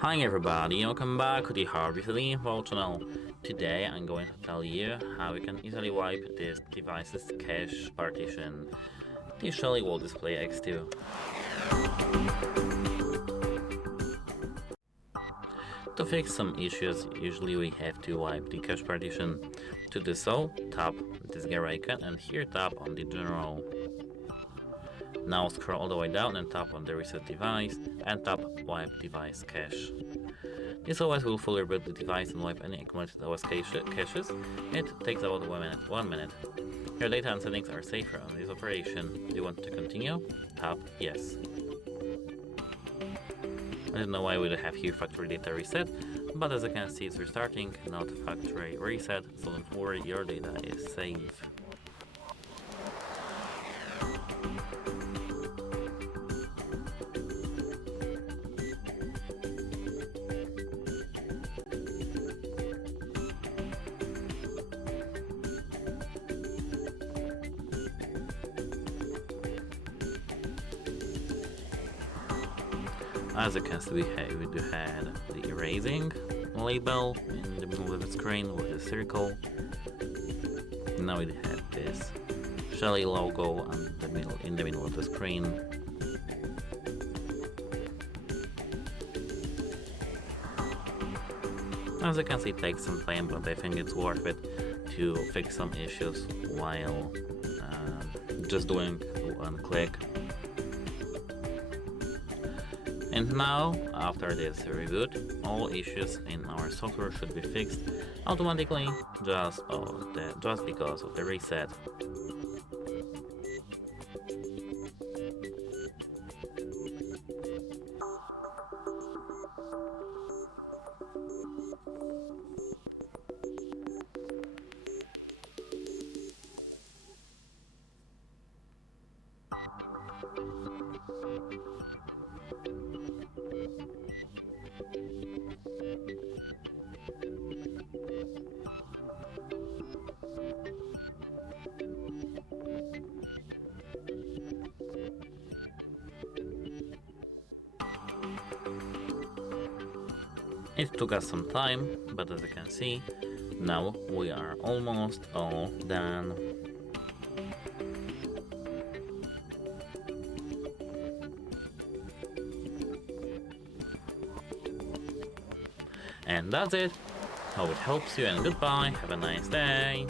Hi everybody, welcome back to the HardReset.Info channel. Today I'm going to tell you how you can easily wipe this device's cache partition, the Shelly Wall Display X2. To fix some issues, usually we have to wipe the cache partition. To do so, tap this gear icon and here tap on the General. Now scroll all the way down and tap on the reset device and tap wipe device cache. This OS will fully reboot the device and wipe any accumulated OS caches. It takes about 1 minute. Your data and settings are safer on this operation. Do you want to continue? Tap yes. I don't know why we have here factory data reset, but as you can see it's restarting, not factory reset, so don't worry, your data is safe. As you can see, we do have the erasing label in the middle of the screen with the circle. Now we have this Shelly logo in the middle of the screen. As you can see, it takes some time, but I think it's worth it to fix some issues while just doing one click. And now, after this reboot, all issues in our software should be fixed automatically just because of the reset. It took us some time, but as you can see, now we are almost all done. And that's it. Hope it helps you and goodbye. Have a nice day.